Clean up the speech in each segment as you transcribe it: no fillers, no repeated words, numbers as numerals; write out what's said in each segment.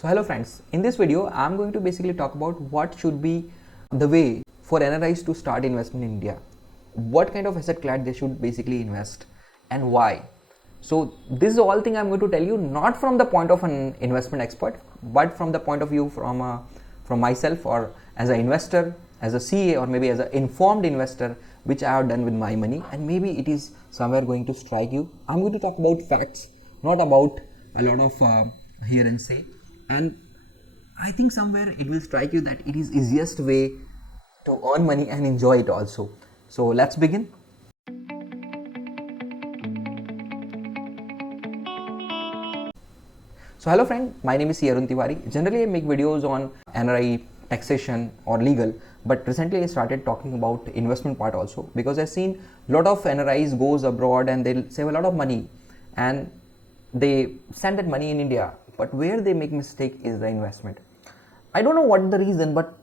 So hello friends, in this video I'm going to basically talk about what should be the way for NRIs to start investment in India. What kind of asset class they should basically invest and why. So this is all thing I'm going to tell you, not from the point of an investment expert, but from the point of view from myself, or as an investor, as a CA, or maybe as an informed investor, which I have done with my money, and maybe it is somewhere going to strike you. I'm going to talk about facts, not about a lot of hear and say, and I think somewhere it will strike you that it is easiest way to earn money and enjoy it also. So let's begin. So hello friend, my name is Arun Tiwari. Generally I make videos on NRI, taxation or legal, but recently I started talking about investment part also, because I've seen a lot of NRIs goes abroad and they'll save a lot of money and they send that money in India, but where they make mistake is the investment. I don't know what the reason, but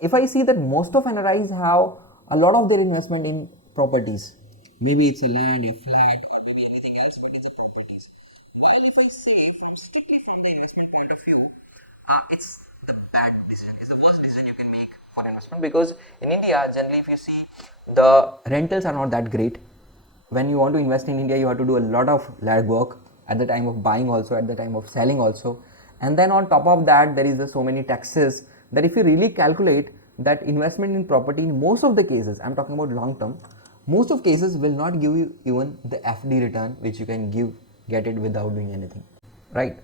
if I see that most of NRIs have a lot of their investment in properties, maybe it's a land, a flat, or maybe anything else, but it's a properties. While if I say from strictly from the investment point of view, it's the bad decision, it's the worst decision you can make for investment, because in India generally if you see the rentals are not that great. When you want to invest in India, you have to do a lot of lag work at the time of buying also, at the time of selling also, and then on top of that there is so many taxes that if you really calculate that investment in property, in most of the cases, I'm talking about long term, most of cases will not give you even the FD return which you can get it without doing anything, right?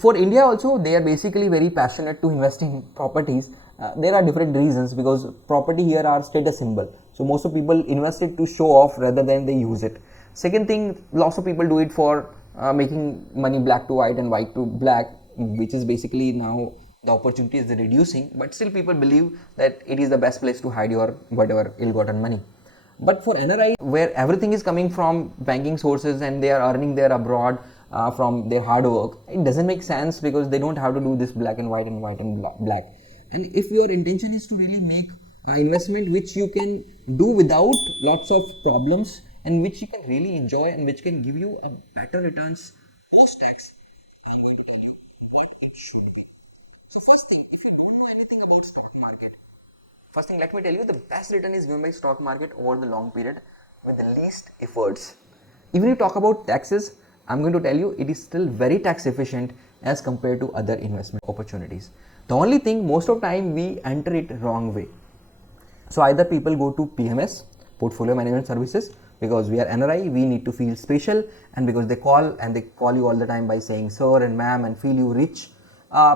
For India also, they are basically very passionate to invest in properties. There are different reasons, because property here are status symbol, so most of people invest it to show off rather than they use it. Second thing, lots of people do it for making money black to white and white to black, which is basically now the opportunity is reducing, but still people believe that it is the best place to hide your whatever ill-gotten money. But for NRI, where everything is coming from banking sources and they are earning there abroad from their hard work, it doesn't make sense, because they don't have to do this black and white and white and black. And if your intention is to really make investment which you can do without lots of problems, and which you can really enjoy and which can give you a better returns post tax, I'm going to tell you what it should be. So first thing, if you don't know anything about stock market, first thing, let me tell you, the best return is given by stock market over the long period with the least efforts. Even if you talk about taxes, I'm going to tell you it is still very tax efficient as compared to other investment opportunities. The only thing, most of time we enter it wrong way. So either people go to PMS, portfolio management services, because we are NRI, we need to feel special, and because they call you all the time by saying sir and ma'am and feel you rich,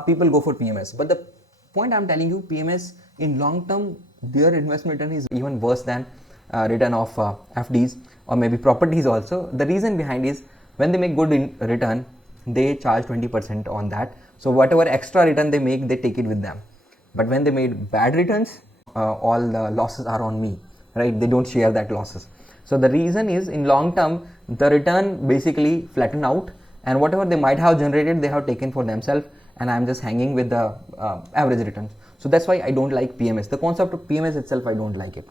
people go for PMS. But the point I'm telling you, PMS in long term, their investment return is even worse than return of FDs or maybe properties also. The reason behind is, when they make good return, they charge 20% on that. So whatever extra return they make, they take it with them. But when they made bad returns, all the losses are on me, right? They don't share that losses. So the reason is, in long term, the return basically flatten out, and whatever they might have generated, they have taken for themselves, and I'm just hanging with the average returns. So that's why I don't like PMS. The concept of PMS itself, I don't like it.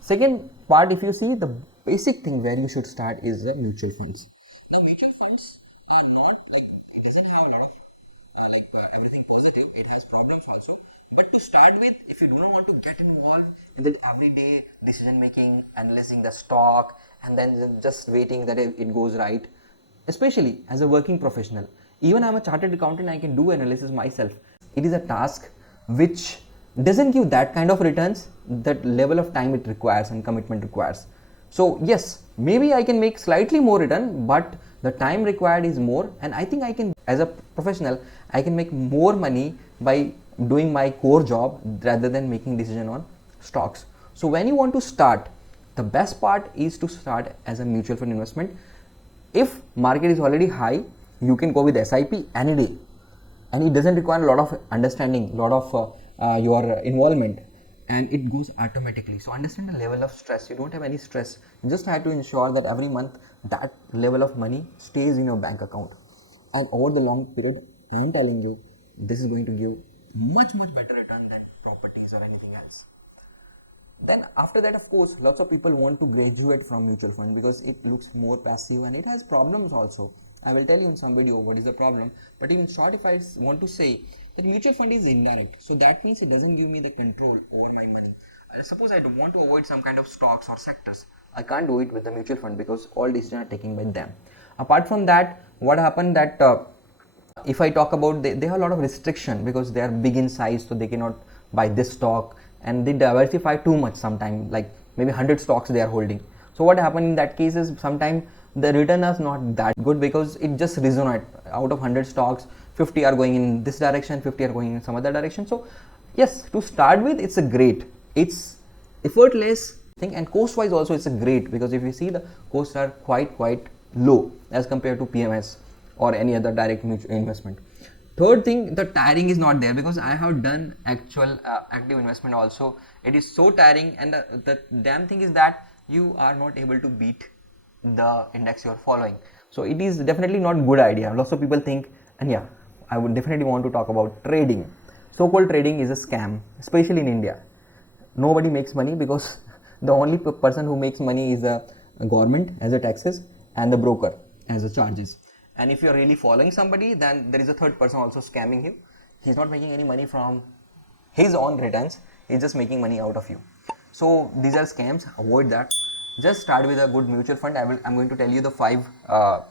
Second part, if you see, the basic thing where you should start is the mutual funds. The mutual funds are not like, it doesn't have a lot of everything positive, it has problems also. But to start with, if you don't want to get involved in the everyday decision making, analyzing the stock, and then just waiting that it goes right, especially as a working professional, even I'm a chartered accountant, I can do analysis myself. It is a task which doesn't give that kind of returns, that level of time it requires and commitment requires. So yes, maybe I can make slightly more return, but the time required is more, and I think I can, as a professional, I can make more money by doing my core job rather than making decision on stocks. So when you want to start, the best part is to start as a mutual fund investment. If market is already high, you can go with SIP any day, and it doesn't require a lot of understanding, a lot of your involvement, and it goes automatically. So understand the level of stress. You don't have any stress. You just have to ensure that every month that level of money stays in your bank account, and over the long period, I am telling you, this is going to give much better return than properties or anything else. Then after that, of course, lots of people want to graduate from mutual fund because it looks more passive and it has problems also. I will tell you in some video what is the problem. But in short, if I want to say that mutual fund is indirect, so that means it doesn't give me the control over my money. Suppose I don't want to avoid some kind of stocks or sectors, I can't do it with the mutual fund because all decisions are taken by them. Apart from that, what happened that if I talk about, they have a lot of restriction because they are big in size, so they cannot buy this stock, and they diversify too much sometimes, like maybe 100 stocks they are holding. So what happened in that case is sometimes the return is not that good because it just resonates. Out of 100 stocks, 50 are going in this direction, 50 are going in some other direction. So yes, to start with, it's a great, it's effortless thing, and cost wise also it's a great, because if you see the costs are quite low as compared to PMS or any other direct mutual investment. Third thing, the tiring is not there, because I have done actual active investment also. It is so tiring, and the damn thing is that you are not able to beat the index you are following. So it is definitely not good idea. Lots of people think, and yeah, I would definitely want to talk about trading. So-called trading is a scam, especially in India. Nobody makes money because the only person who makes money is the government as a taxes and the broker as a charges. And if you're really following somebody, then there is a third person also scamming him. He's not making any money from his own returns, he's just making money out of you. So these are scams, avoid that. Just start with a good mutual fund. I'm going to tell you the 5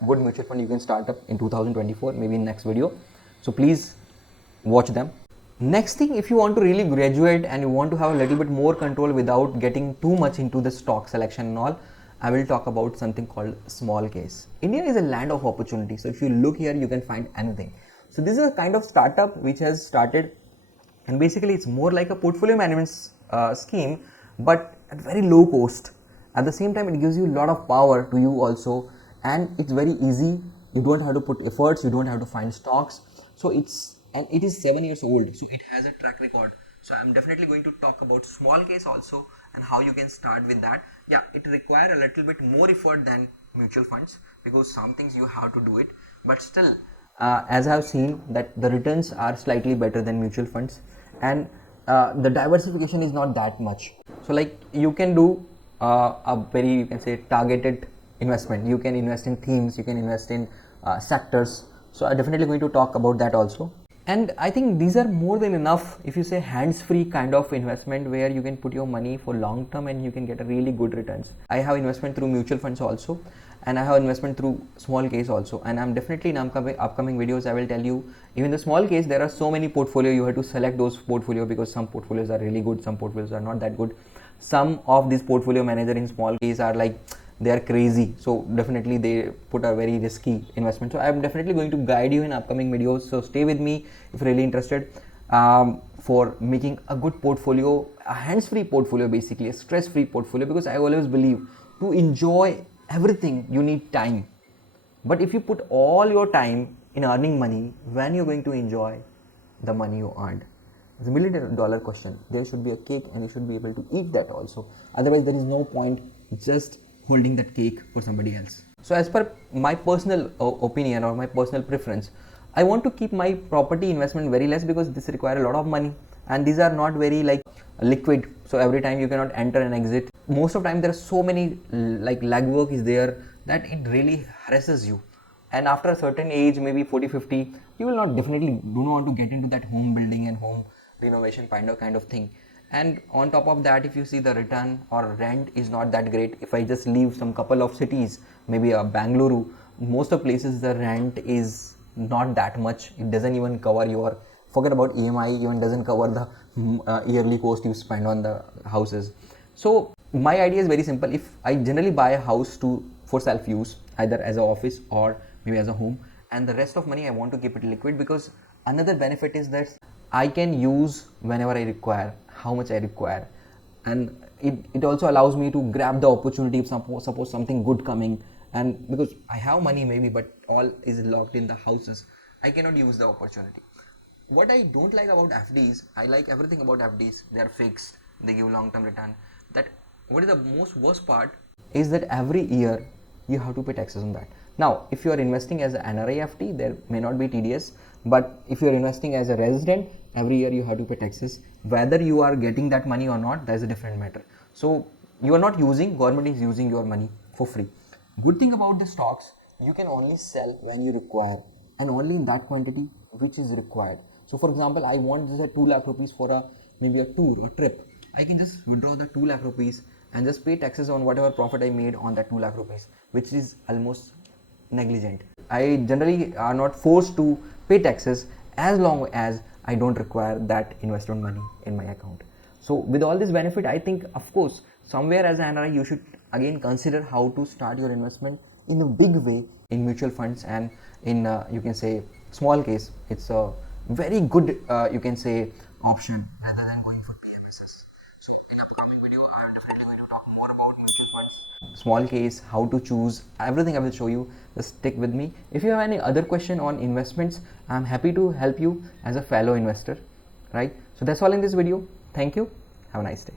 good mutual fund you can start up in 2024, maybe in next video. So please watch them. Next thing, if you want to really graduate and you want to have a little bit more control without getting too much into the stock selection and all, I will talk about something called small case. India is a land of opportunity. So if you look here, you can find anything. So this is a kind of startup which has started, and basically it's more like a portfolio management scheme, but at very low cost. At the same time, it gives you a lot of power to you also, and it's very easy. You don't have to put efforts, you don't have to find stocks. So it is 7 years old, so it has a track record. So I'm definitely going to talk about small case also and how you can start with that. Yeah, it requires a little bit more effort than mutual funds because some things you have to do it, but still, as I've seen that the returns are slightly better than mutual funds, and the diversification is not that much. So like you can do a very, you can say, targeted investment. You can invest in themes, you can invest in sectors. So I'm definitely going to talk about that also. And I think these are more than enough if you say hands-free kind of investment where you can put your money for long term and you can get a really good returns. I have investment through mutual funds also, and I have investment through small case also, and I'm definitely in upcoming videos I will tell you. Even the small case, there are so many portfolio, you have to select those portfolio because some portfolios are really good, some portfolios are not that good. Some of these portfolio manager in small case are like, they are crazy, so definitely they put a very risky investment. So I'm definitely going to guide you in upcoming videos, so stay with me if you're really interested for making a good portfolio, a hands-free portfolio, basically a stress-free portfolio, because I always believe to enjoy everything you need time. But if you put all your time in earning money, when you're going to enjoy the money you earned? It's $1 million question. There should be a cake and you should be able to eat that also. Otherwise there is no point just holding that cake for somebody else. So as per my personal opinion or my personal preference, I want to keep my property investment very less because this requires a lot of money and these are not very like liquid. So every time you cannot enter and exit. Most of the time there are so many like legwork is there that it really harasses you. And after a certain age, maybe 40-50, you will not definitely do not want to get into that home building and home renovation kind of thing. And on top of that, if you see the return or rent is not that great. If I just leave some couple of cities, maybe Bangalore, most of places the rent is not that much. It doesn't even cover your, forget about EMI, even doesn't cover the yearly cost you spend on the houses. So my idea is very simple. If I generally buy a house for self use, either as an office or maybe as a home, and the rest of money I want to keep it liquid, because another benefit is that I can use whenever I require, how much I require, and it also allows me to grab the opportunity if suppose something good coming, and because I have money maybe but all is locked in the houses, I cannot use the opportunity. What I don't like about FDs, I like everything about FDs. They are fixed, they give long-term return. That what is the most worst part is that every year you have to pay taxes on that. Now, if you are investing as an NRI FD, there may not be TDS, but if you are investing as a resident, every year you have to pay taxes. Whether you are getting that money or not, that is a different matter. So you are not using, government is using your money for free. Good thing about the stocks, you can only sell when you require, and only in that quantity which is required. So for example, I want just a 2 lakh rupees for a maybe a tour or trip. I can just withdraw the 2 lakh rupees and just pay taxes on whatever profit I made on that 2 lakh rupees, which is almost negligent. I generally are not forced to pay taxes as long as I don't require that investment money in my account. So with all this benefit, I think of course somewhere as an NRI you should again consider how to start your investment in a big way in mutual funds, and in you can say small case it's a very good you can say option rather than going for PMSs. So in upcoming video I am definitely going to talk more about mutual funds, small case, how to choose, everything I will show you. Just stick with me. If you have any other question on investments, I am happy to help you as a fellow investor, right? So that's all in this video. Thank you. Have a nice day.